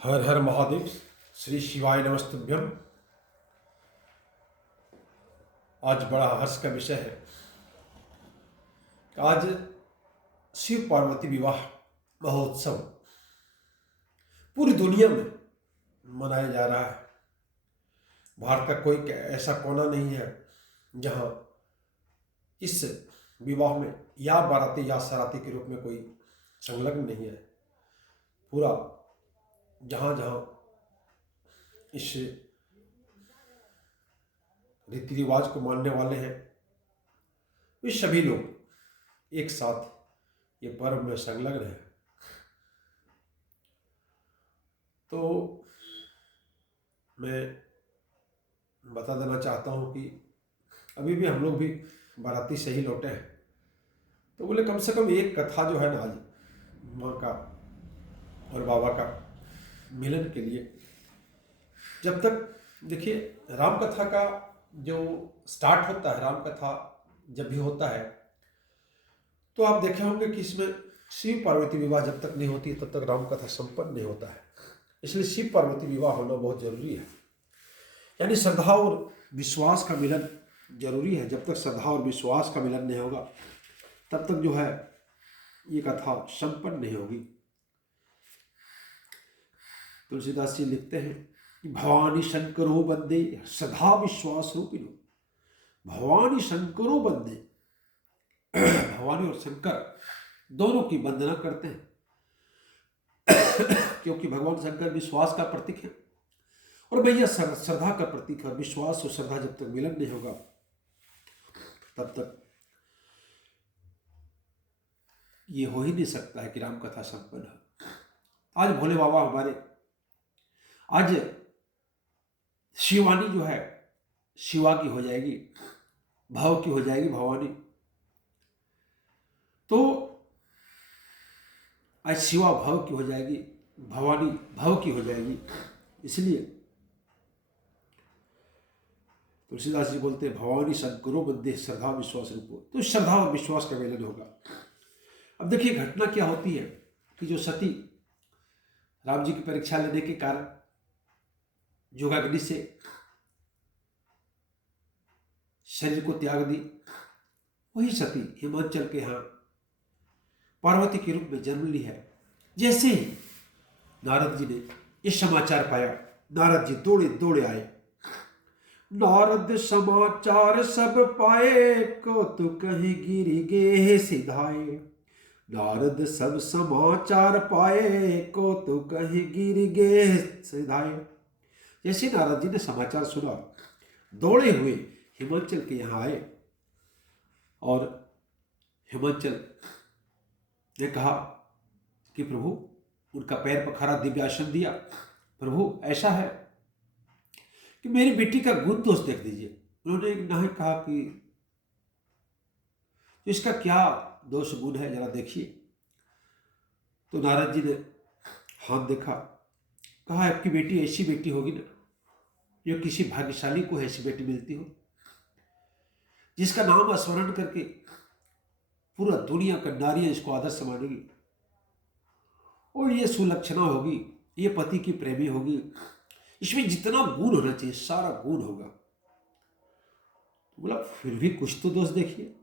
हर हर महादेव। श्री शिवाय नमस्तुभ्यम। आज बड़ा हर्ष का विषय है। आज शिव पार्वती विवाह महोत्सव पूरी दुनिया में मनाया जा रहा है। भारत का कोई ऐसा कोना नहीं है जहां इस विवाह में या बाराती या सराती के रूप में कोई संलग्न नहीं है। पूरा जहां जहां इस रीति रिवाज को मानने वाले हैं वे सभी लोग एक साथ ये पर्व में संलग्न हैं। तो मैं बता देना चाहता हूँ कि अभी भी हम लोग भी बाराती से ही लौटे हैं। तो बोले कम से कम एक कथा जो है ना आज माँ का और बाबा का मिलन के लिए, जब तक देखिए राम कथा का जो स्टार्ट होता है, राम कथा जब भी होता है तो आप देखे होंगे कि इसमें शिव पार्वती विवाह जब तक नहीं होती तब तक राम कथा संपन्न नहीं होता है। इसलिए शिव पार्वती विवाह होना बहुत जरूरी है, यानी श्रद्धा और विश्वास का मिलन जरूरी है। जब तक श्रद्धा और विश्वास का मिलन नहीं होगा तब तक जो है ये कथा संपन्न नहीं होगी। तुलसीदास जी लिखते हैं कि भवानी शंकरो बंदे सदा विश्वास रूपिणो। भवानी शंकरो बंदे, भवानी और शंकर दोनों की वंदना करते हैं क्योंकि भगवान शंकर विश्वास का प्रतीक है और मैया श्रद्धा का प्रतीक है। विश्वास और श्रद्धा जब तक मिलन नहीं होगा तब तक ये हो ही नहीं सकता है कि राम कथा संपन्न है। आज भोले बाबा हमारे, आज शिवानी जो है शिवा की हो जाएगी, भाव की हो जाएगी भवानी। तो आज शिवा भाव की हो जाएगी, भवानी भाव की हो जाएगी। इसलिए तुलसीदास जी बोलते हैं भवानी शंकरो बंदे श्रद्धा विश्वास रूपो। तो श्रद्धा और विश्वास का मिलन होगा। अब देखिए घटना क्या होती है कि जो सती राम जी की परीक्षा लेने के कारण योगाग्नि से शरीर को त्याग दी, वही सती हिमाचल के यहाँ पार्वती के रूप में जन्म ली है। जैसे ही नारद जी ने ये समाचार पाया, नारद जी दौड़े दौड़े आए। नारद समाचार सब पाए, को तो कहीं गिर गे सिधाए। नारद सब समाचार पाए, को तो कहीं गिर गे सिधाए। जैसे नारद जी ने समाचार सुना, दौड़े हुए हिमाचल के यहाँ आए और हिमाचल ने कहा कि प्रभु, उनका पैर पखारा, दिव्यासन दिया। प्रभु ऐसा है कि मेरी बेटी का गुण दोष देख दीजिए। उन्होंने नहीं कहा कि इसका क्या दोष गुण है, जरा देखिए। तो नारद जी ने हाथ देखा, कहा आपकी बेटी ऐसी बेटी होगी ना, जो किसी भाग्यशाली को ऐसी बेटी मिलती हो, जिसका नाम स्मरण करके पूरा दुनिया का नारियां इसको आदर्श मानेगी, और ये सुलक्षणा होगी, ये पति की प्रेमी होगी, इसमें जितना गुण होना चाहिए सारा गुण होगा। तो बोला फिर भी कुछ तो दोष देखिए।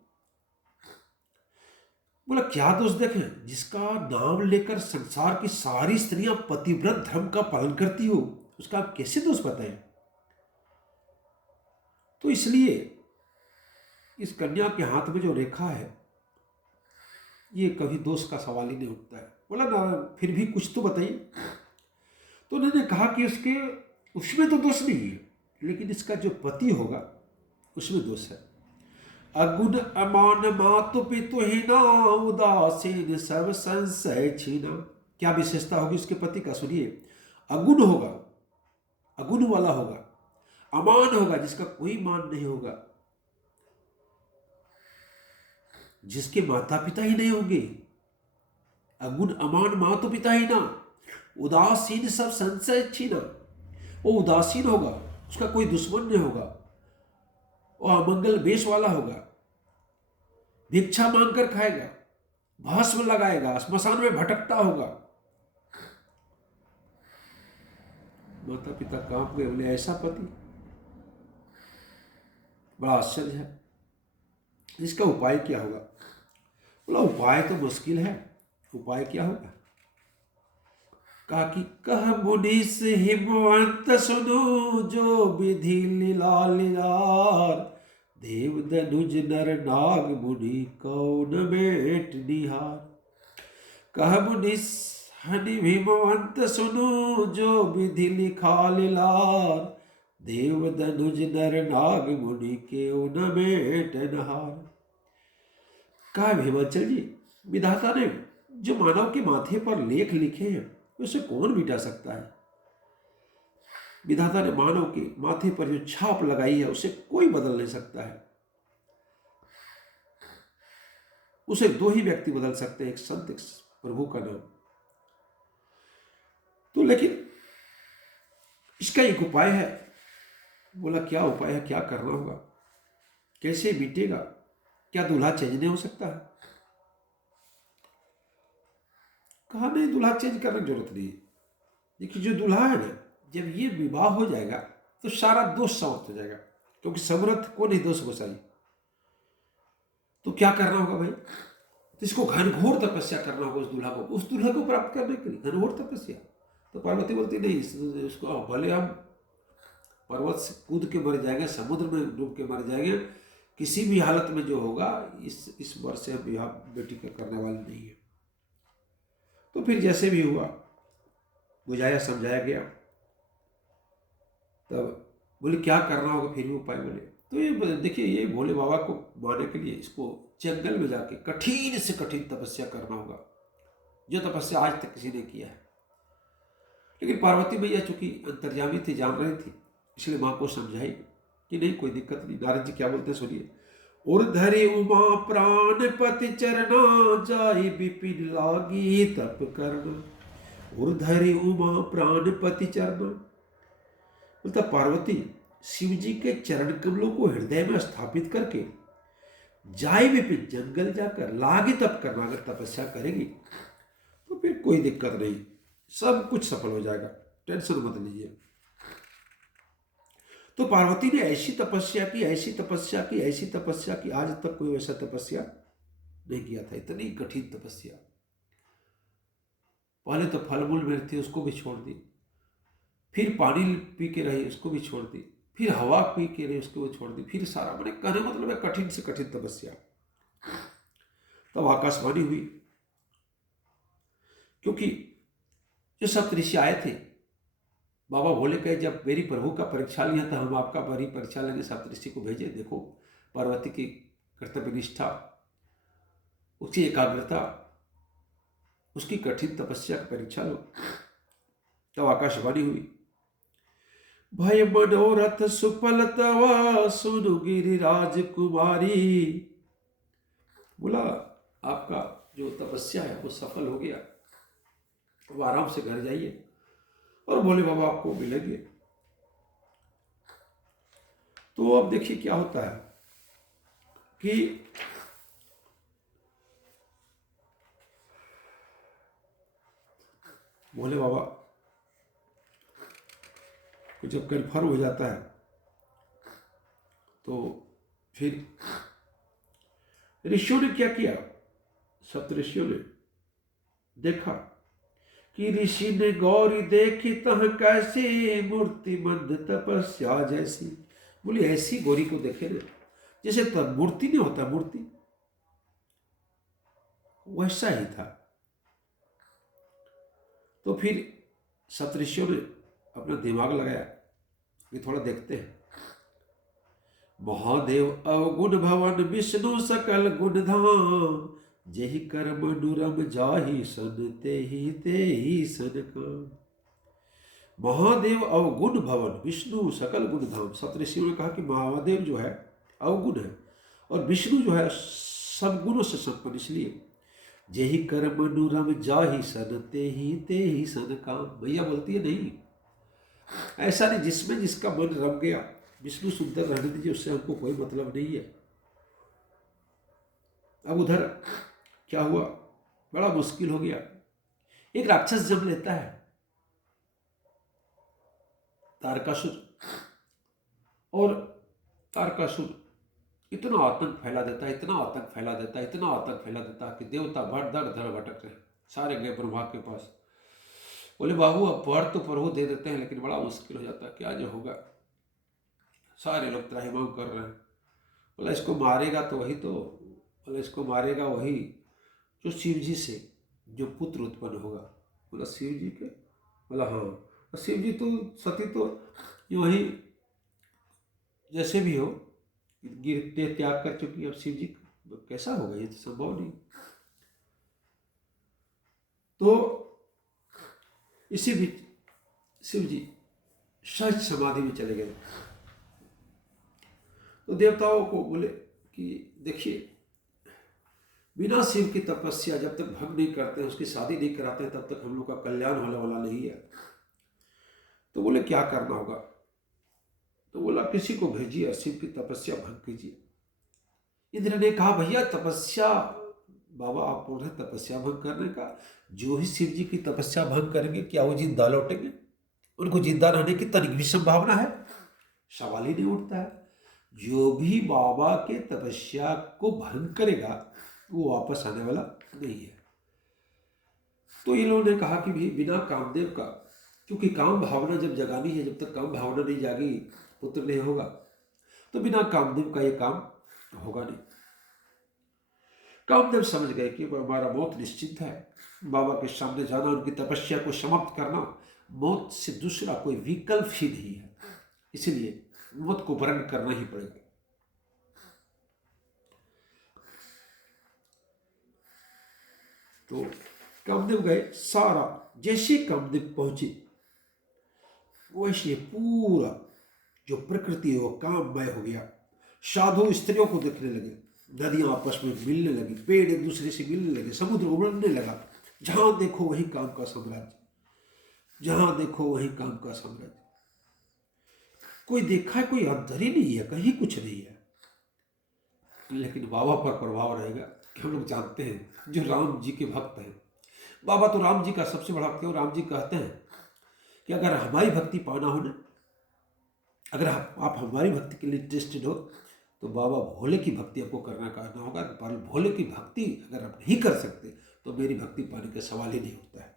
बोला क्या दोष देखें? जिसका नाम लेकर संसार की सारी स्त्रियां पतिव्रत धर्म का पालन करती हो, उसका आप कैसे दोष बताएं? तो इसलिए इस कन्या के हाथ में जो रेखा है ये कभी दोष का सवाल ही नहीं उठता है। बोला ना फिर भी कुछ तो बताइए। तो उन्होंने कहा कि उसमें तो दोष नहीं है, लेकिन इसका जो पति होगा उसमें दोष है। अगुण अमान मातु पितु हीना, उदासीन सब संशय छीना। क्या विशेषता होगी उसके पति का? सुनिए, अगुण होगा, अगुण वाला होगा, अमान होगा, जिसका कोई मान नहीं होगा, जिसके माता पिता ही नहीं होंगे। अगुण अमान मातु पिता ही ना, उदासीन सब संशय छीना। वो उदासीन होगा, उसका कोई दुश्मन नहीं होगा, वो अमंगल वेश वाला होगा, भिक्षा मांगकर खाएगा, भस्म लगाएगा, स्मशान में भटकता होगा, माता पिता कांप गए, बोले ऐसा पति, बड़ा आश्चर्य है, इसका उपाय क्या होगा? बोला उपाय तो मुश्किल है, उपाय क्या होगा? कहा कि कह मुनीस हिमवंत सुनो, जो विधि लीला लीलार, देव दनुज नर नाग मुनि कौन बेट निहार। कह मुनीस हनि हिमवंत सुनो, जो विधि लिखा लीलार, देव दनुज नर नाग मुनि कौन बेट नहार। कहा हिमाचल जी, विधाता ने जो मानव के माथे पर लेख लिखे हैं उसे कौन मिटा सकता है? विधाता ने मानव के माथे पर जो छाप लगाई है उसे कोई बदल नहीं सकता है। उसे दो ही व्यक्ति बदल सकते हैं, एक संत, एक प्रभु का नाम। तो लेकिन इसका एक उपाय है। बोला क्या उपाय है, क्या करना होगा, कैसे मिटेगा? क्या दूल्हा चेंज नहीं हो सकता है? कहा नहीं, दूल्हा चेंज करने की जरूरत नहीं है। देखिए जो दूल्हा है ना, जब ये विवाह हो जाएगा तो सारा दोष समाप्त हो जाएगा, क्योंकि समर्थ को नहीं दोष गोसाई। तो क्या करना होगा भाई? तो इसको घनघोर तपस्या करना होगा उस दूल्हा को प्राप्त करने के लिए, घनघोर तपस्या। तो पार्वती बोलती नहीं, उसको भले हम पर्वत से कूद के मर जाएंगे, समुद्र में डूब के मर जाएंगे, किसी भी हालत में जो होगा इस वर्ष से हम विवाह बेटी का करने वाले नहीं है। तो फिर जैसे भी हुआ, बुझाया समझाया गया। तब बोले क्या करना होगा फिर भी उपाय? बोले तो ये देखिए, ये भोले बाबा को मारने के लिए इसको जंगल में जाके कठिन से कठिन तपस्या करना होगा, जो तपस्या आज तक किसी ने किया है। लेकिन पार्वती मैया चूंकि अंतर्यामी थी, जान रही थी, इसलिए माँ को समझाई कि नहीं कोई दिक्कत नहीं। नारद जी क्या बोलते हैं सुनिए। उर्धरि उमा प्राण पति चरना, जाई विपिन लागी तप करना। उर्धरि उमा प्राण पति चरना, बोलता पार्वती शिव जी के चरण कमलों को हृदय में स्थापित करके जाए विपिन, जंगल जाकर लागी तप करना। अगर तपस्या करेगी तो फिर कोई दिक्कत नहीं, सब कुछ सफल हो जाएगा, टेंशन मत लीजिए। तो पार्वती ने ऐसी तपस्या की, ऐसी तपस्या की, ऐसी तपस्या की, आज तक कोई वैसा तपस्या नहीं किया था, इतनी कठिन तपस्या। पहले तो फल मूल में थी, उसको भी छोड़ दी, फिर पानी पी के रही, उसको भी छोड़ दी, फिर हवा पी के रही, उसको भी छोड़ दी, फिर सारा, मैंने कहने मतलब है कठिन से कठिन तपस्या। तब आकाशवाणी हुई, क्योंकि जो सप्तऋषि आए थे, बाबा भोले कहे जब मेरी प्रभु का परीक्षा लिया था, हम आपका बड़ी परीक्षा लेंगे, सप्तऋषि को भेजे। देखो पार्वती की कर्तव्य निष्ठा, उसकी एकाग्रता, उसकी कठिन तपस्या की परीक्षा लो। तब आकाशवाणी हुई, भय मनोरथ सुफल तवा, सुनु गिरिराज कुमारी। बोला आपका जो तपस्या है वो सफल हो गया, अब आराम से घर जाइए और भोले बाबा आपको मिलेंगे। तो अब देखिए क्या होता है कि भोले बाबा को जब कन्फर्म हो जाता है तो फिर ऋषियों ने क्या किया, सप्तऋषियों ने देखा कि ऋषि ने गौरी देखी तह कैसी, मूर्ति मंद तपस्या जैसी। बोली ऐसी गौरी को देखे ना, जैसे तब मूर्ति नहीं होता, मूर्ति वैसा ही था। तो फिर सप्तऋषियों ने अपना दिमाग लगाया कि थोड़ा देखते हैं। महादेव अवगुण भवन, विष्णु सकल गुण धाम, जेहि कर्म अनुरम जाहि सन, तेहि सन काम। महादेव अवगुण भवन, विष्णु सकल गुण धाम। सप्तऋषियों ने कहा कि महादेव जो है अवगुण है और विष्णु जो है सब गुणों से संपन्न, इसलिए जेहि कर्म अनुरम जाहि सन, तेहि सन काम। भैया बोलती है नहीं, ऐसा नहीं, जिसमें जिसका मन रम गया, विष्णु सुंदर रहने दीजिए, उससे हमको कोई मतलब नहीं है। अब उधर क्या हुआ, बड़ा मुश्किल हो गया। एक राक्षस जन्म लेता है, तारकासुर, और तारकासुर इतना आतंक फैला देता है, इतना आतंक फैला देता है, इतना आतंक फैला देता है कि देवता भर दर धड़ भटक रहे हैं। सारे गए ब्रह्मा के पास, बोले बाबू अब वर तो प्रभु दे देते हैं, लेकिन बड़ा मुश्किल हो जाता है, क्या जो होगा। सारे लोग त्राहिमाम कर रहे हैं। बोला इसको मारेगा तो वही, तो बोला इसको मारेगा वही जो शिव जी से जो पुत्र उत्पन्न होगा। बोला शिव जी के? बोला हाँ। और शिव जी तो सती तो यूँ ही जैसे भी हो गिरते त्याग कर चुकी, अब शिव जी कैसा होगा, ये तो संभव नहीं। तो इसी बीच शिव जी सहज समाधि में चले गए। तो देवताओं को बोले कि देखिए, बिना शिव की तपस्या जब तक भंग नहीं करते हैं, उसकी शादी नहीं कराते हैं, तब तक हम लोग का कल्याण होने वाला नहीं है। तो बोले क्या करना होगा? तो बोला किसी को भेजिए और शिव की तपस्या भंग कीजिए। इंद्र ने कहा भैया तपस्या, बाबा आप बोल रहे तपस्या भंग करने का, जो ही शिव जी की तपस्या भंग करेंगे क्या वो जिंदा लौटेंगे? उनको जिंदा रहने की तनिक भी संभावना है? सवाल ही नहीं उठता है। जो भी बाबा के तपस्या को भंग करेगा वो वापस आने वाला नहीं है। तो इन लोगों ने कहा कि भी बिना कामदेव का, क्योंकि काम भावना जब जगानी है, जब तक काम भावना नहीं जागी पुत्र नहीं होगा, तो बिना कामदेव का ये काम होगा नहीं। कामदेव समझ गए कि हमारा मौत निश्चित है, बाबा के सामने जाना, उनकी तपस्या को समाप्त करना, मौत से दूसरा कोई विकल्प ही नहीं है, इसलिए मौत को वर्ण करना ही पड़ेगा। तो कामदेव गए, सारा जैसे कामदेव पहुंचे वैसे पूरा जो प्रकृति है वो काममय हो गया। साधु स्त्रियों को देखने लगे, नदियां आपस में मिलने लगी, पेड़ एक दूसरे से मिलने लगे, समुद्र उमड़ने लगा। जहां देखो वही काम का साम्राज्य, जहां देखो वही काम का साम्राज्य। कोई देखा है, कोई अंदर ही नहीं है, कहीं कुछ नहीं है। लेकिन बाबा पर प्रभाव रहेगा कि हम लोग जानते हैं जो राम जी के भक्त हैं, बाबा तो राम जी का सबसे बड़ा भक्त है। राम जी कहते हैं कि अगर हमारी भक्ति पाना हो ना, अगर आप हमारी भक्ति के लिए इंटरेस्टेड हो, तो बाबा भोले की भक्ति आपको करना होगा। पर भोले की भक्ति अगर आप नहीं कर सकते तो मेरी भक्ति पाने का सवाल ही नहीं होता है।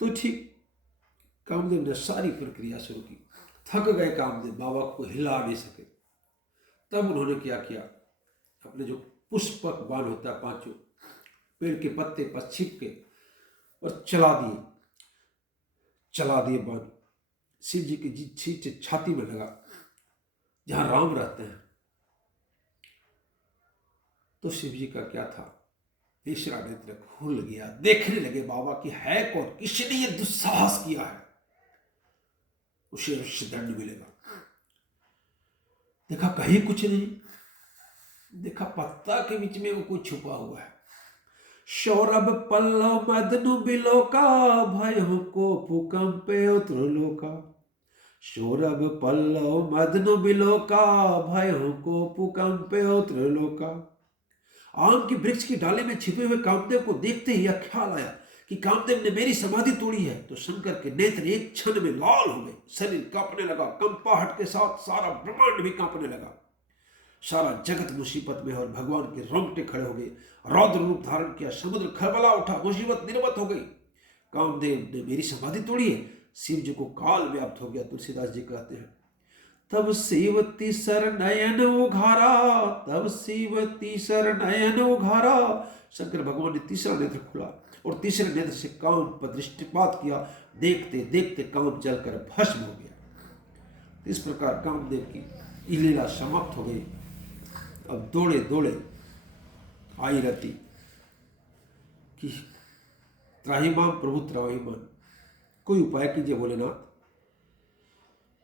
तो ठीक कामदेव ने सारी प्रक्रिया शुरू की। थक गए कामदेव, बाबा को हिला नहीं सके। तब उन्होंने क्या किया, अपने जो पुष्पक बाण होता है, पांचों पेड़ के पत्ते पर छिप के और चला दिए बाण। शिव जी की छाती में लगा जहां राम रहते हैं। तो शिव जी का क्या था, तीसरा नेत्र खुल गया, देखने लगे बाबा की है कौन, किसने ये दुस्साहस किया है, उसे अवश्य दंड मिलेगा। देखा कहीं कुछ नहीं, देखा पत्ता के बीच में वो कुछ छुपा हुआ है। सौरभ पल्लव मदनु बिलोका, भय को भूकंपे उत्रलोका। सौरभ पल्लव मदनु बिलोका, भय को भूकंपे उत्रलोका। आम के वृक्ष की डाले में छिपे हुए कामदेव को देखते ही यह ख्याल आया कि कामदेव ने मेरी समाधि तोड़ी है। तो शंकर के नेत्र एक क्षण में लाल हो गए, शरीर कांपने लगा, कंपाहट के साथ सारा ब्रह्मांड भी कांपने लगा। सारा जगत मुसीबत में, और भगवान के रोंगटे खड़े हो गए। रौद्र रूप धारण किया, समुद्र खलबला उठा, मुसीबत निर्वत हो गई। कामदेव ने मेरी समाधि तोड़ी है, शिव जी को काल व्याप्त हो गया। तुलसीदास जी कहते हैं तब शिव तीसर नयन उघारा, तब शिव तीसर नयन उघारा। शंकर भगवान ने तीसरा नेत्र खुला और तीसरे नेत्र से काम पर दृष्टिपात किया। देखते देखते काम जलकर भस्म हो गया। इस प्रकार कामदेव की लीला समाप्त हो गई। अब दौड़े दौड़े आई रति कि त्राहिमाम प्रभु त्राहिमाम, कोई उपाय कीजिए भोलेनाथ,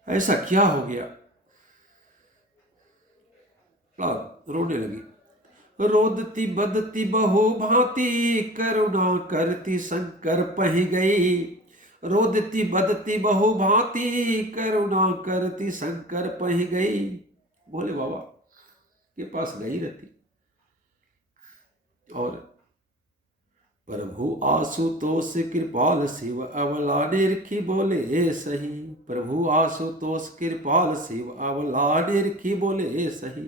ऐसा क्या हो गया। रोने लगी। रोदती बदती बहु भांति, करुणा करती शंकर पही गई। रोदती बदती बहु भांति, करुणा करती शंकर पही गई। बोले बाबा के पास गई रहती और प्रभु आशुतोष कृपाल शिव अवला निरखी बोले सही। प्रभु आशुतोष कृपाल शिव अवला निरखी बोले सही।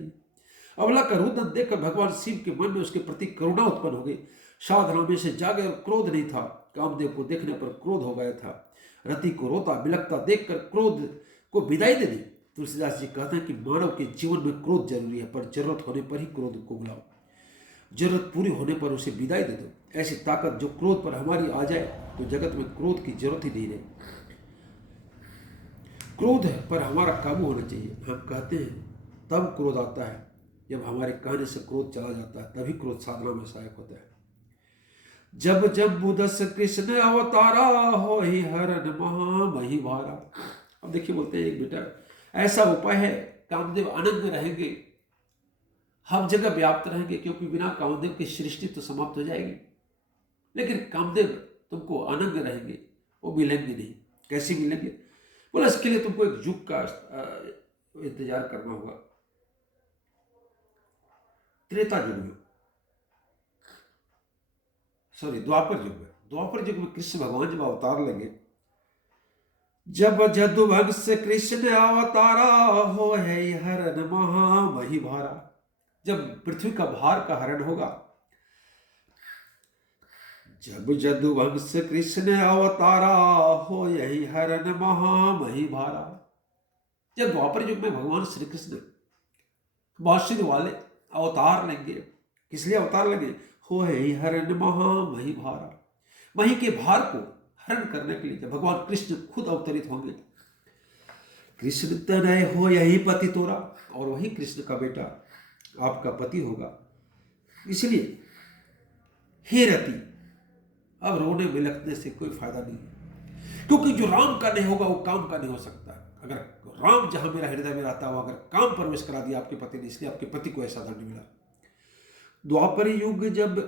अवला का रुदन देखकर भगवान शिव के मन में उसके प्रति करुणा उत्पन्न हो गई। साधना में से जागे और क्रोध नहीं था। कामदेव को देखने पर क्रोध हो गया था। रति को रोता बिलखता देखकर क्रोध को विदाई दे दी। तुलसीदास जी कहते हैं कि मानव के जीवन में क्रोध जरूरी है, पर जरूरत होने पर ही क्रोध को बुलाओ, जरूरत पूरी होने पर उसे विदाई दे दो। ऐसी ताकत जो क्रोध पर हमारी आ जाए तो जगत में क्रोध की जरूरत ही नहीं रहे। क्रोध पर हमारा काबू होना चाहिए। हम कहते हैं तब क्रोध आता है जब हमारे कहने से क्रोध चला जाता है, तभी क्रोध साधना में सहायक होता है। जब जब बुदस कृष्ण अवतारा हो ही हरण महामही भारा। अब देखिए बोलते हैं एक बेटा ऐसा उपाय है, कामदेव अनंग रहेंगे, हर जगह व्याप्त रहेंगे, क्योंकि बिना कामदेव की सृष्टि तो समाप्त हो जाएगी। लेकिन कामदेव तुमको अनंग रहेंगे, वो मिलेंगे नहीं। कैसे मिलेंगे? बोला इसके लिए तुमको एक युग का इंतजार करना होगा। त्रेता युग में, द्वापर युग में कृष्ण भगवान जब अवतार लेंगे, जब जदुवंश कृष्ण अवतारा हो है हरण महामही भारा। जब पृथ्वी का भार का हरण होगा, जब जदुवंश कृष्ण अवतारा हो यही हरण महामही भारा। जब द्वापर युग में भगवान श्री कृष्ण बांसुरी वाले अवतार लेंगे, किस लिए अवतार लेंगे? हो यही हरण महामही भारा। मही के भार को हरण करने के लिए जब भगवान कृष्ण खुद अवतरित होंगे, कृष्ण तनय हो यही पति तोरा, और वही कृष्ण का बेटा आपका पति होगा। इसलिए हे रति, अब रोने बिलखने से कोई फायदा नहीं है, क्योंकि जो राम का नहीं होगा वो काम का नहीं हो सकता। अगर राम जहां मेरा हृदय में रहता हो, अगर काम प्रवेश करा दिया आपके पति ने, इसलिए आपके पति को ऐसा दंड मिला। द्वापर युग जब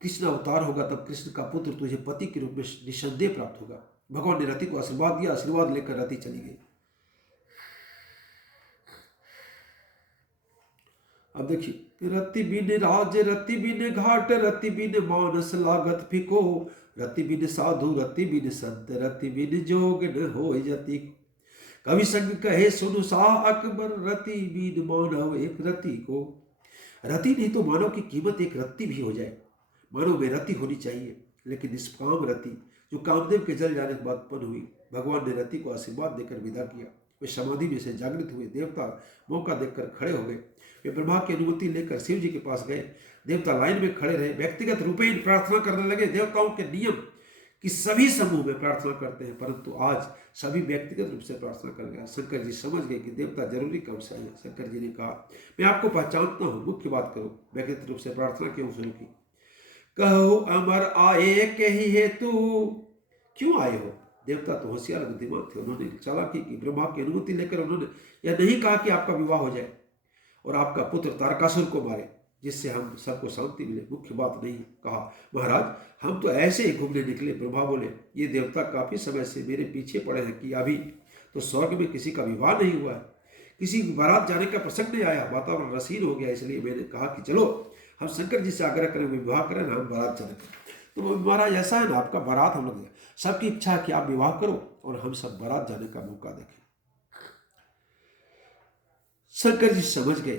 कृष्ण अवतार होगा, तब कृष्ण का पुत्र तुझे पति के रूप में निसंदेह प्राप्त होगा। भगवान ने रति को आशीर्वाद दिया, आशीर्वाद लेकर रति चली गई। अब देखिए, रति बिन राज रति बिन घाट रति बिन मानस लागत फिको, रति बिन साधु रति बिन संत रति बिन जोग न होय जति। कवि संग कहे सुनु शाह अकबर, रति बिन मानव एक रति को। रति नहीं तो मानव की कीमत एक रत्ती भी हो जाए। मानव में रति होनी चाहिए, लेकिन निष्काम रति जो कामदेव के जल जाने के बाद उत्पन्न हुई। भगवान ने रति को आशीर्वाद देकर विदा किया। वे समाधि में से जागृत हुए। देवता मौका देखकर खड़े हो गए। वे ब्रह्मा की अनुमति लेकर शिव जी के पास गए। देवता लाइन में खड़े रहे, व्यक्तिगत रूपेण प्रार्थना करने लगे। देवताओं के नियम कि सभी समूह में प्रार्थना करते हैं, परंतु आज सभी व्यक्तिगत रूप से प्रार्थना कर गया। शंकर जी समझ गए कि देवता जरूरी काम से आए। शंकर जी ने कहा, मैं आपको पहचानता हूँ, मुख्य बात करो। व्यक्तिगत रूप से प्रार्थना क्यों शुरू की? कहो अमर आए के ही हेतु, क्यों आए हो? देवता तो होशियार बुद्धिमान थे। उन्होंने चालाकी की। ब्रह्मा की अनुमति लेकर उन्होंने यह नहीं कहा कि आपका विवाह हो जाए और आपका पुत्र तारकासुर को मारे, जिससे हम सबको शांति मिले। मुख्य बात नहीं कहा, महाराज हम तो ऐसे ही घूमने निकले। ब्रह्मा बोले, ये देवता काफी समय से मेरे पीछे पड़े हैं कि अभी तो स्वर्ग में किसी का विवाह नहीं हुआ है, किसी बारात जाने का प्रसंग नहीं आया, वातावरण रसीन हो गया। इसलिए मैंने कहा कि चलो हम शंकर जी से आग्रह करें, विवाह करें ना, हम बारात चले। तो महाराज ऐसा है ना, आपका बारात हम लोग, सबकी इच्छा है कि आप विवाह करो और हम सब बारात जाने का मौका देखें। शंकर जी समझ गए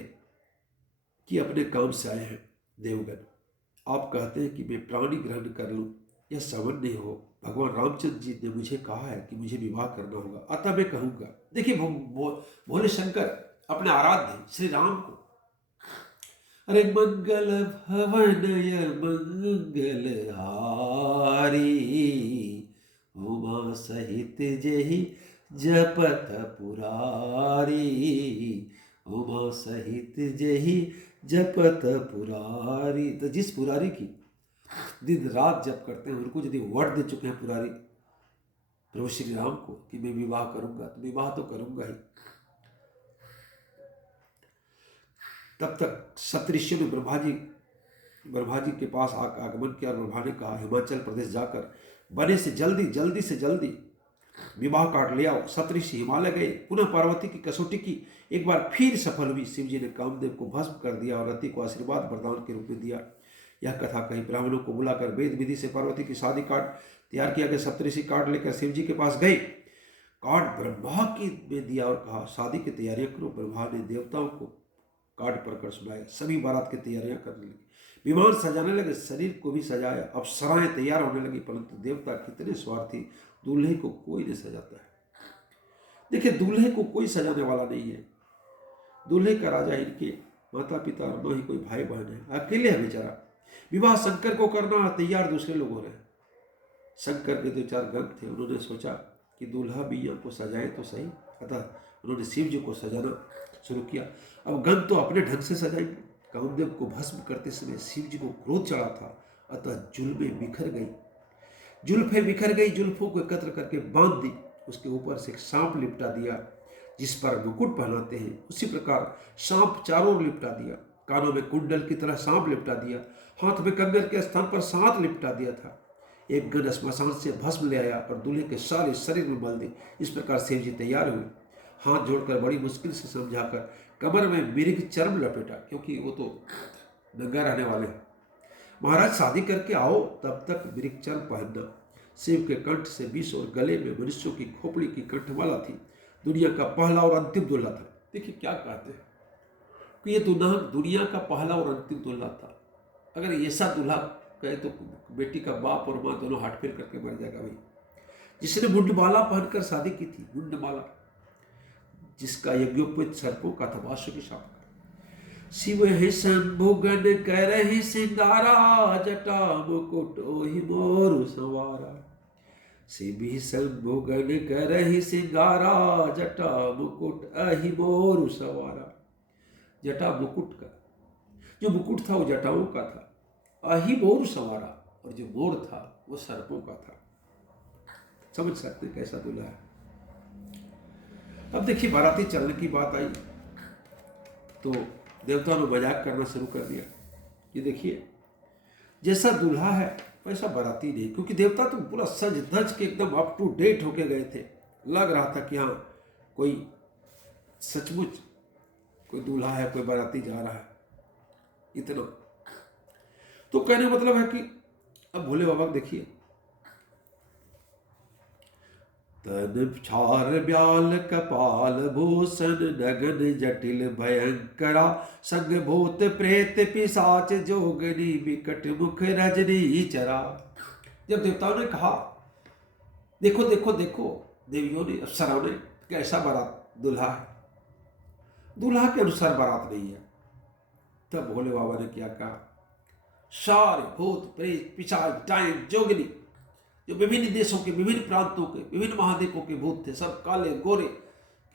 कि अपने काम से आए हैं। देवगण, आप कहते हैं कि मैं प्राणी ग्रहण कर लूं, यह श्रवण नहीं हो। भगवान रामचंद्र जी ने मुझे कहा है कि मुझे विवाह करना होगा, अतः मैं कहूंगा। देखिए भोले शंकर अपने आराध्य श्री राम को, अरे मंगल भवनय मंगल हारी, उमा सहित जही जपत पुरारी, उमा सहित जही जपत पुरारी। तो जिस पुरारी की दिन रात जप करते हैं, उनको यदि वर दे चुके हैं पुरारी प्रभु श्री राम को कि मैं विवाह करूंगा, तो विवाह तो करूंगा ही। तब तक सप्तऋषियों ने ब्रह्मा जी के पास आगमन किया। ब्रह्मा ने कहा, हिमाचल प्रदेश जाकर बने से जल्दी विवाह काट ले आओ। सप्तऋषि हिमालय गए, पुनः पार्वती की कसौटी की, एक बार फिर सफल हुई। शिव जी ने कामदेव को भस्म कर दिया और रति को आशीर्वाद वरदान के रूप में दिया। यह कथा कही। ब्राह्मणों को बुलाकर वेद विधि से पार्वती की शादी कार्ड तैयार किया गया। सप्तऋषि कार्ड लेकर शिव जी के पास गए। कार्ड ब्रह्मा की में दिया और कहा शादी की तैयारियां करो। ब्रह्मा ने देवताओं को कार्ड पढ़कर सुनाया। सभी बारात की तैयारियां करने लगे, विमान सजाने लगे, शरीर को भी सजाया। अब सराहें तैयार होने लगी, परंतु देवता कितने स्वार्थी, दूल्हे को कोई नहीं सजाता है। देखिए, दूल्हे को कोई सजाने वाला नहीं है। दूल्हे का राजा इनके माता पिता और न ही कोई भाई बहन है, अकेले है बेचारा। विवाह शंकर को करना, तैयार दूसरे लोग हो रहे हैं। शंकर के 2-4 गण थे, उन्होंने सोचा कि दूल्हा मियाँ को सजाए तो सही, अतः उन्होंने शिव जी को सजाना शुरू किया। अब गण तो अपने ढंग से सजाएंगे। कामदेव को भस्म करते समय शिव जी को क्रोध चढ़ा था, अतः जुल्फें बिखर गई। जुल्फों को एकत्र करके बांध दी। उसके ऊपर से एक सांप लिपटा दिया, जिस पर मुकुट पहनाते हैं उसी प्रकार सांप चारों ओर लिपटा दिया। कानों में कुंडल की तरह सांप लिपटा दिया। हाथ में कंगन के स्थान पर सांप लिपटा दिया था। एक गण श्मशान से भस्म ले आया और दूल्हे के सारे शरीर में मल दी। इस प्रकार शिव जी तैयार हुए। हाथ जोड़कर बड़ी मुश्किल से समझाकर कमर में मिर्ग चर्म लपेटा, क्योंकि वो तो नंगा रहने वाले हैं। महाराज शादी करके आओ, तब तक मिर्ग चर्म पहनना। शिव के कंठ से विष और गले में मनुष्यों की खोपड़ी की कंठमाला थी। दुनिया का पहला और अंतिम दूल्हा था। देखिए क्या कहते हैं कि ये दुनिया का पहला और अंतिम दूल्हा था। अगर ऐसा दूल्हा कहे तो बेटी का बाप और माँ दोनों हाथ फेर करके मर जाएगा भाई। जिसने मुंडमाला पहनकर शादी की थी, मुंडमाला, जिसका यज्ञोपवीत सर्पों का था, वासुकी शाप का। शिव है शंभु गण करहि सिंगारा, जटा मुकुट ओहि मोरु संवारा। शिव शंभु गण करहि सिंगारा, जटा मुकुट अहि मोरु संवारा। जटा मुकुट का, जो मुकुट था वो जटाओं का था। अहि मोर संवारा, और जो मोर था वो सर्पों का था। समझ सकते हैं कैसा दूल्हा है। अब देखिए, बाराती चलने की बात आई तो देवताओं ने मजाक करना शुरू कर दिया। ये देखिए, जैसा दूल्हा है वैसा बाराती नहीं, क्योंकि देवता तो पूरा सज धज के एकदम अप टू डेट होके गए थे। लग रहा था कि हाँ, कोई सचमुच कोई दूल्हा है, कोई बाराती जा रहा है। इतना तो कहने मतलब है कि अब भोले बाबा देखिए, तन छार ब्याल कपाल भूषण नगन जटिल भयंकरा, संग भूत प्रेत पिशाच जोगनी विकट मुख रजनी चरा। जब देवताओं ने कहा देखो देखो देखो, देवियों ने, अप्सराओं ने, कैसा बारात दूल्हा है, दूल्हा के अनुसार बारात नहीं है, तब भोले बाबा ने क्या कहा, सारे भूत प्रेत पिशाच डायन जोगिनी, जो विभिन्न देशों के, विभिन्न प्रांतों के, विभिन्न महाद्वीपों के भूत थे, सब काले गोरे,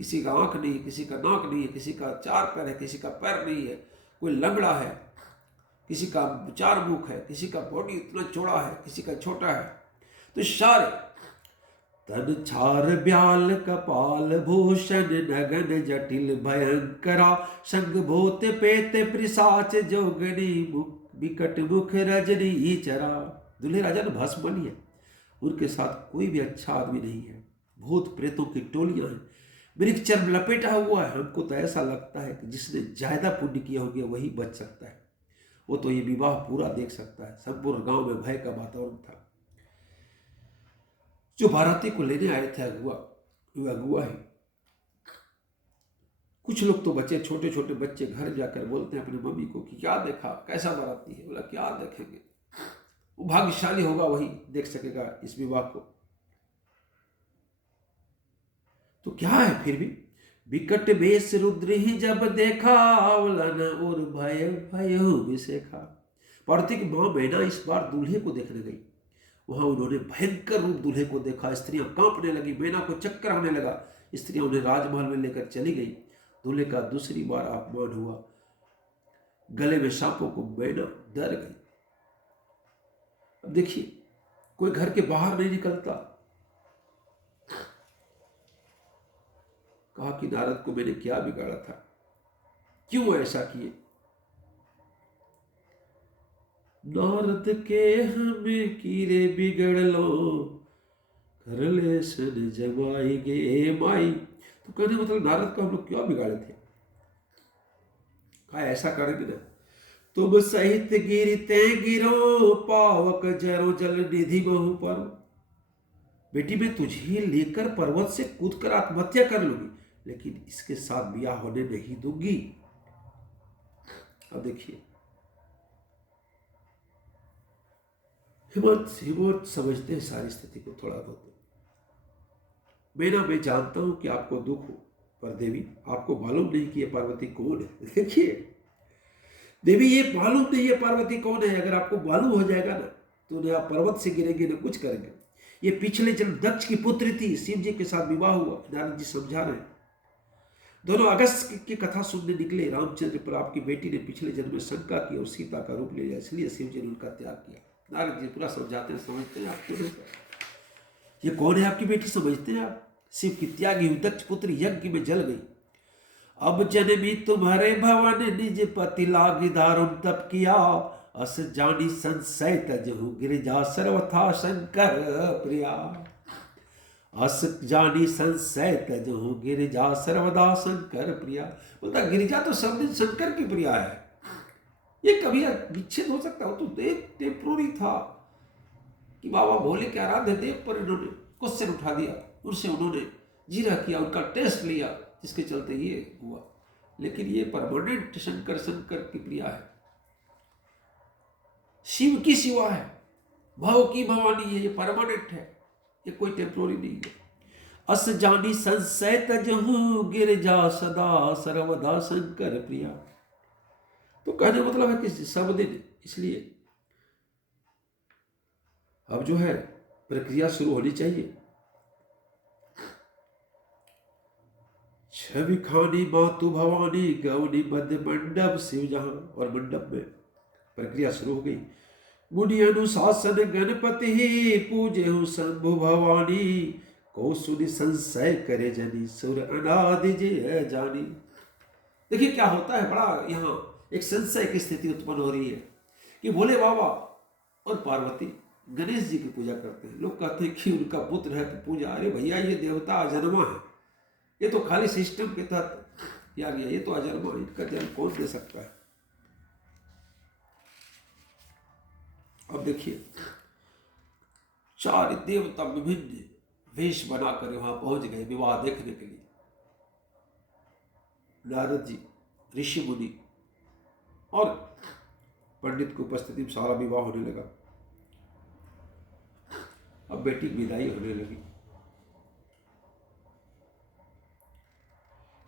किसी का आंख नहीं है, किसी का नाक नहीं है, किसी का 4 पैर है, किसी का पैर नहीं है, कोई लंगड़ा है, किसी का 4 मुख है, किसी का बॉडी इतना चौड़ा है, किसी का छोटा है। तो सारे तन छार ब्याल कपाल भूषण नगन जटिल भयंकरा, संग भूत पेत पिशाच जोगनी विकट मुख रजनी चरा। दूल्हे राजा ने भस्म ली है, उनके साथ कोई भी अच्छा आदमी नहीं है, भूत प्रेतों की टोलियां हैं, मृग चर्म लपेटा हुआ है। हमको तो ऐसा लगता है कि जिसने ज्यादा पुण्य किया हो गया वही बच सकता है, वो तो ये विवाह पूरा देख सकता है। संपूर्ण गांव में भय का वातावरण था। जो बाराती को लेने आए थे अगुआ है। कुछ लोग तो बच्चे, छोटे छोटे बच्चे घर जाकर बोलते हैं अपनी मम्मी को कि क्या देखा, कैसा बाराती है। बोला क्या देखेंगे, वो भाग्यशाली होगा वही देख सकेगा इस विवाह को। तो क्या है फिर भी, विकट वेश रुद्र ही जब देखा, अवलन और भय भय विशेखा। पार्वती की मां मैना इस बार दूल्हे को देखने गई। वहां उन्होंने भयंकर रूप दूल्हे को देखा। स्त्रियां कांपने लगी, मैना को चक्कर आने लगा। स्त्रियां उन्हें राजमहल में लेकर चली गई। दूल्हे का दूसरी बार अपमान हुआ। गले में सांपों को मैना डर गई। अब देखिए, कोई घर के बाहर नहीं निकलता। कहा कि नारद को मैंने क्या बिगाड़ा था, क्यों ऐसा किए। नारद के हमें कीरे बिगड़ लो, कर ले सन जमाई गे माई। तो कहने मतलब नारद को हम लोग क्यों बिगाड़े थे, कहा ऐसा करेंगे ना तुम सहित गिरते गिरो, पावक जरो जल निधि बहु पर। बेटी मैं तुझे लेकर पर्वत से कूदकर आत्महत्या कर लूंगी, लेकिन इसके साथ ब्याह होने नहीं दूंगी। अब देखिए हिम्मत समझते हैं सारी स्थिति को थोड़ा बहुत। मैं जानता हूं कि आपको दुख हो, पर देवी आपको मालूम नहीं कि ये पार्वती कौन है। देखिए देवी ये मालूम नहीं है पार्वती कौन है। अगर आपको मालूम हो जाएगा ना तो न आप पर्वत से गिरेंगे न कुछ करेंगे। ये पिछले जन्म दक्ष की पुत्री थी, शिव जी के साथ विवाह हुआ। नारद जी समझा रहे हैं। दोनों अगस्त की कथा सुनने निकले। रामचंद्र पर आपकी बेटी ने पिछले जन्म में शंका की और सीता का रूप ले लिया, इसलिए शिव जी ने उनका त्याग किया। नारद जी पूरा समझाते हैं, समझते हैं आपको ये कौन है आपकी बेटी, समझते हैं आप। शिव की त्यागी हुई दक्ष पुत्री यज्ञ में जल गई। अब जन्मी तुम्हारे भवन, निज पति लागी दारुण तप किया। अस जानी संशय तजहु, गिरिजा सर्वथा शंकर प्रिया। अस जानी संशय तजहु, गिरिजा सर्वदा शंकर प्रिया। बोलता गिरिजा तो सब दिन शंकर की प्रिया है, ये कभी विच्छेद हो सकता हो? तो टेम्पोररी था कि बाबा भोले के आराध्य देव पर इन्होंने क्वेश्चन उठा दिया, उनसे उन्होंने जीरा किया, उनका टेस्ट लिया, जिसके चलते ये हुआ। लेकिन ये परमानेंट शंकर की प्रिया है, शिव की शिवा है, भव की भवानी है, ये परमानेंट है, ये कोई टेम्पोररी नहीं है। अस जानी संशय तजहु, गिरिजा सदा सर्वदा शंकर प्रिया। तो कहने मतलब है कि सब दिन, इसलिए अब जो है प्रक्रिया शुरू होनी चाहिए। छवि खानी मातु भवानी, गौनी मध्य मंडप शिव जहां। और मंडप में प्रक्रिया शुरू हो गई। मुनि अनुशासन गणपति ही, पूजे हूँ शंभु भवानी। को सुनि संशय करे जनी, सुर अनादि जय जानी। देखिए क्या होता है, बड़ा यहाँ एक संशय की स्थिति उत्पन्न हो रही है कि भोले बाबा और पार्वती गणेश जी की पूजा करते हैं। लोग कहते हैं कि उनका पुत्र है तो पूजा। अरे भैया ये देवता अजन्मा है, ये तो खाली सिस्टम के तहत यार ये तो अजन्मा है, इनका जन्म कौन दे सकता है। अब देखिए 4 देवता विभिन्न वेश बनाकर वहां पहुंच गए विवाह देखने के लिए। नारद जी, ऋषि मुनि और पंडित की उपस्थिति में सारा विवाह होने लगा। अब बेटी की विदाई होने लगी।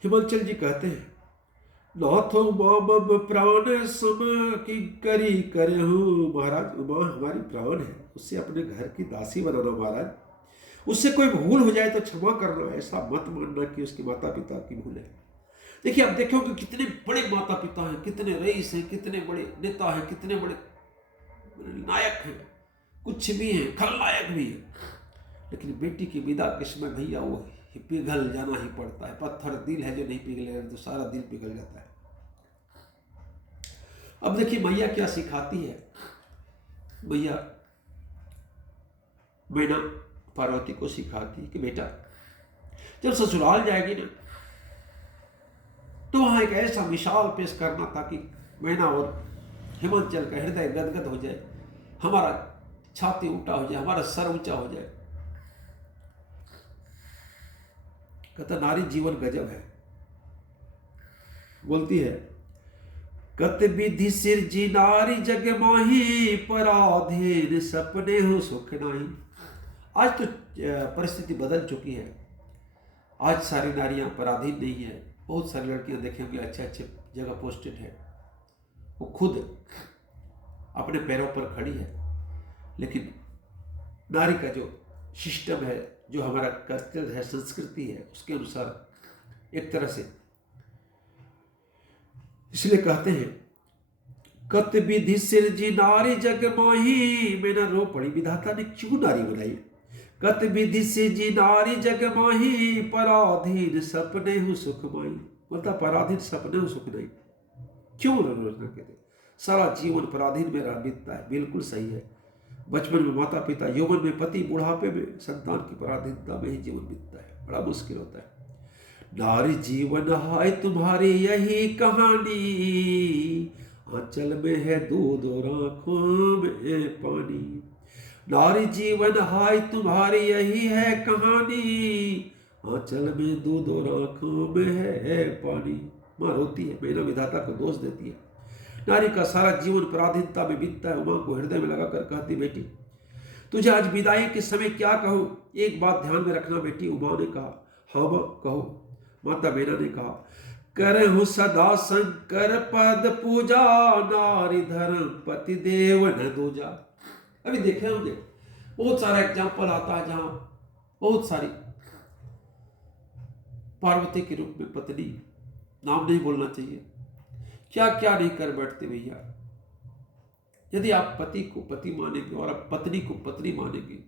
हिमाचल जी कहते हैं, नाथो माम प्राण सम की करी करे हूँ। महाराज उमा हमारी प्राण है, उससे अपने घर की दासी बनाना महाराज। उससे कोई भूल हो जाए तो क्षमा करना, ऐसा मत मानना कि उसके माता पिता की भूल है। देखिए अब देखो कि कितने बड़े माता पिता हैं, कितने रईस हैं, कितने बड़े नेता हैं, कितने बड़े नायक हैं, कुछ भी हैं, खलनायक भी हैं, लेकिन बेटी की विदा के समय भैया वो पिघल जाना ही पड़ता है। पत्थर दिल है, जो नहीं पिघलेगा तो सारा दिल पिघल जाता है। अब देखिए मैया क्या सिखाती है। मैया मैना पार्वती को सिखाती है कि बेटा जब ससुराल जाएगी ना तो वहां एक ऐसा मिसाल पेश करना ताकि मैना और हिमाचल का हृदय गदगद हो जाए, हमारा छाती ऊंचा हो जाए, हमारा सर ऊंचा हो जाए। कहता नारी जीवन गजब है। बोलती है, कत विधि सिर जी नारी जग माही, पराधीन सपने हो सुख नाही। आज तो परिस्थिति बदल चुकी है, आज सारी नारियां पराधीन नहीं है। बहुत सारी लड़कियां देखेंगे अच्छे अच्छे जगह पोस्टेड है, वो खुद अपने पैरों पर खड़ी है। लेकिन नारी का जो सिस्टम है, जो हमारा कल्चर है, संस्कृति है, उसके अनुसार एक तरह से, इसलिए कहते हैं कत विधि सिर जी नारी जग माही। मैंने रो पड़ी, विधाता ने क्यों नारी बनाई। कत विधि से जी नारी जग माही, पराधीन सपने हूँ सुख माई। बोलता पराधीन सपने हूँ सुख नहीं। क्यों रोजना कहते, सारा जीवन पराधीन में बीतता है। बिल्कुल सही है, बचपन में माता पिता, यौवन में पति, बुढ़ापे में संतान की पराधीनता में ही जीवन बीतता है, बड़ा मुश्किल होता है। नारी जीवन हाय तुम्हारी यही कहानी, आंचल में है दूध और आंखों में पानी। नारी जीवन हाय तुम्हारी यही है कहानी, आंचल में दूध और आंखों में है पानी। माँ रोती है, मैना विधाता को दोष देती है। नारी का सारा जीवन पराधीनता में बीतता है। उमा को हृदय में लगाकर कहती, बेटी तुझे आज विदाई के समय क्या कहूं, एक बात ध्यान में रखना बेटी। उमा ने कहा, हाँ माँ कहो। माता मैना ने कहा, करहु सदा शंकर पद पूजा, नारी धर्म पति देव न दूजा। अभी देखे होंगे बहुत सारा एग्जाम्पल आता है जहां बहुत सारी पार्वती के रूप में पत्नी, नाम नहीं बोलना चाहिए, क्या क्या नहीं कर बैठते भैया। यदि आप पति को पति मानेंगे और आप पत्नी को पत्नी मानेंगे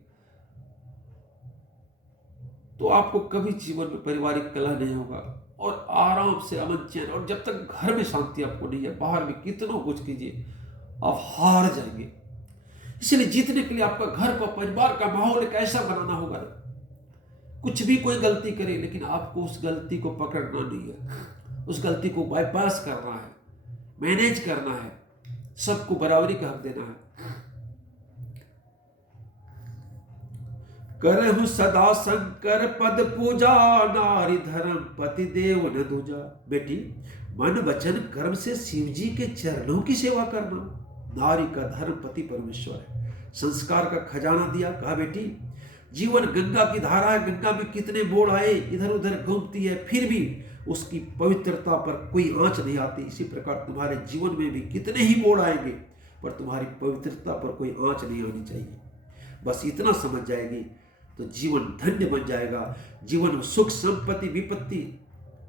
तो आपको कभी जीवन में पारिवारिक कलह नहीं होगा और आराम से अमन चैन। और जब तक घर में शांति आपको नहीं है, बाहर में कितना कुछ कीजिए आप हार जाएंगे। इसलिए जीतने के लिए आपका घर का परिवार का माहौल एक ऐसा बनाना होगा ना, कुछ भी कोई गलती करे लेकिन आपको उस गलती को पकड़ना नहीं है, उस गलती को बाईपास करना है, मैनेज करना है, सबको बराबरी का हक देना है। करहु सदा शंकर पद पूजा, नारी धर्म पति देव न दूजा। बेटी मन वचन कर्म से शिव जी के चरणों की सेवा करना। नारी का धर्म पति परमेश्वर है। संस्कार का खजाना दिया। कहा बेटी जीवन गंगा की धारा है, गंगा में कितने मोड़ आए, इधर उधर घूमती है, फिर भी उसकी पवित्रता पर कोई आंच नहीं आती। इसी प्रकार तुम्हारे जीवन में भी कितने ही मोड़ आएंगे पर तुम्हारी पवित्रता पर कोई आंच नहीं आनी चाहिए। बस इतना समझ जाएगी तो जीवन धन्य बन जाएगा। जीवन में सुख संपत्ति विपत्ति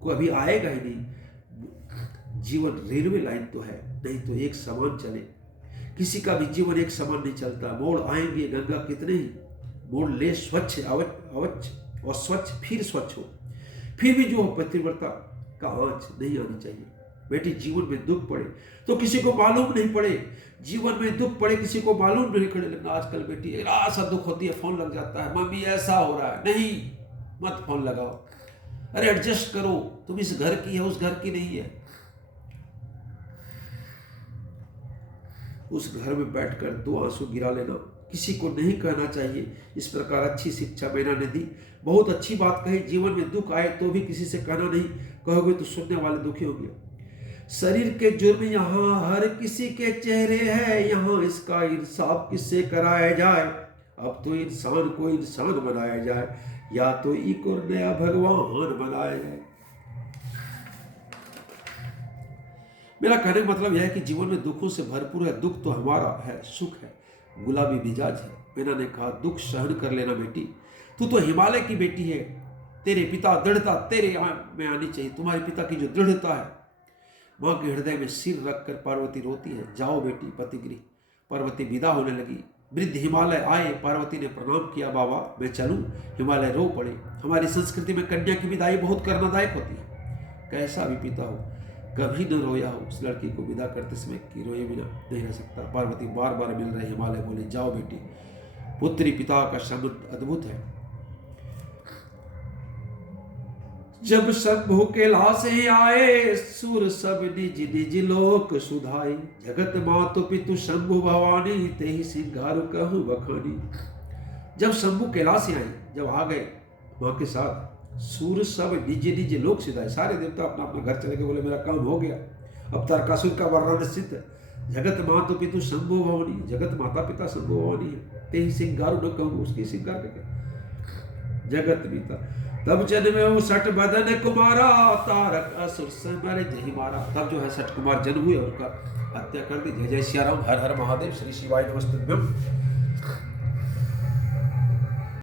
को अभी आएगा ही नहीं। जीवन रेलवे लाइन तो है, नहीं तो एक समान चले। किसी का भी जीवन एक समान नहीं चलता। मोड़ आएंगे, गंगा कितने ही मोड़ ले, स्वच्छ अवच्छ और स्वच्छ फिर स्वच्छ हो, फिर भी जो पतिव्रता का आंच नहीं आनी चाहिए। बेटी जीवन में दुख पड़े तो किसी को मालूम नहीं पड़े, जीवन में दुख पड़े किसी को मालूम नहीं पड़े। लेकिन आजकल बेटी ऐसा दुख होती है, फोन लग जाता है, मम्मी ऐसा हो रहा है। नहीं, मत फोन लगाओ, अरे एडजस्ट करो, तुम इस घर की है उस घर की नहीं है। उस घर में बैठकर दो आंसू गिरा लेना किसी को नहीं कहना चाहिए। इस प्रकार अच्छी शिक्षा मैना ने दी। बहुत अच्छी बात कही, जीवन में दुख आए तो भी किसी से कहना नहीं, कहोगे तो सुनने वाले दुखी होंगे। शरीर के जुर्म यहाँ हर किसी के चेहरे है, यहाँ इसका इंसाफ किससे कराया जाए। अब तो इंसान को इंसान बनाया जाए, या तो एक और नया भगवान बनाया जाए। मेरा कहने का मतलब यह है कि जीवन में दुखों से भरपूर है। दुख तो हमारा है, सुख है, गुलाबी मिजाज है। मैंने ने कहा दुख सहन कर लेना बेटी, तू तो हिमालय की बेटी है। तेरे पिता दृढ़ता तेरे में आनी चाहिए। तुम्हारे पिता की जो दृढ़ता है। माँ के हृदय में सिर रखकर पार्वती रोती है। जाओ बेटी पतिगृह। पार्वती विदा होने लगी। वृद्ध हिमालय आए। पार्वती ने प्रणाम किया, बाबा मैं चलूं? हिमालय रो पड़े। हमारी संस्कृति में कन्या की विदाई बहुत करनादायक होती है। कैसा भी पिता हो कभी न रोया हो उस लड़की को विदा करते समय कि रोए बिना नहीं रह सकता। पार्वती बार बार मिल रहे हिमालय बोले, जाओ बेटी, पुत्री पिता का संबंध अद्भुत है। जब शंभु के लासे आए, सुर सब निज निज लोक सुधाई। जगत मातु पितु शंभु भवानी, ते ही सिंगार कहूँ बखानी। जब शंभु कैलाश से आए, जब आ गए माँ के साथ, सूर सब निज निज लोक सिधाए। सारे देवता अपना अपना घर चले गए, बोले मेरा काम हो गया, अब तारकासुर का वर्ण निश्चित है। जगत मातु पितु शंभु भवानी, जगत माता पिता शंभु भवानी है। ते ही सिंगार न कहूँ, उसकी सिंगार करके जगत बीता। तब जन्मे वो सठ बदन कुमारा, तारक असुर समर जहि मारा। तब जो है सठ कुमार जन्म हुए और उनका हत्या कर दी। जय जय सिया राम, हर हर महादेव, श्री शिवाय नमस्तुभ्यम।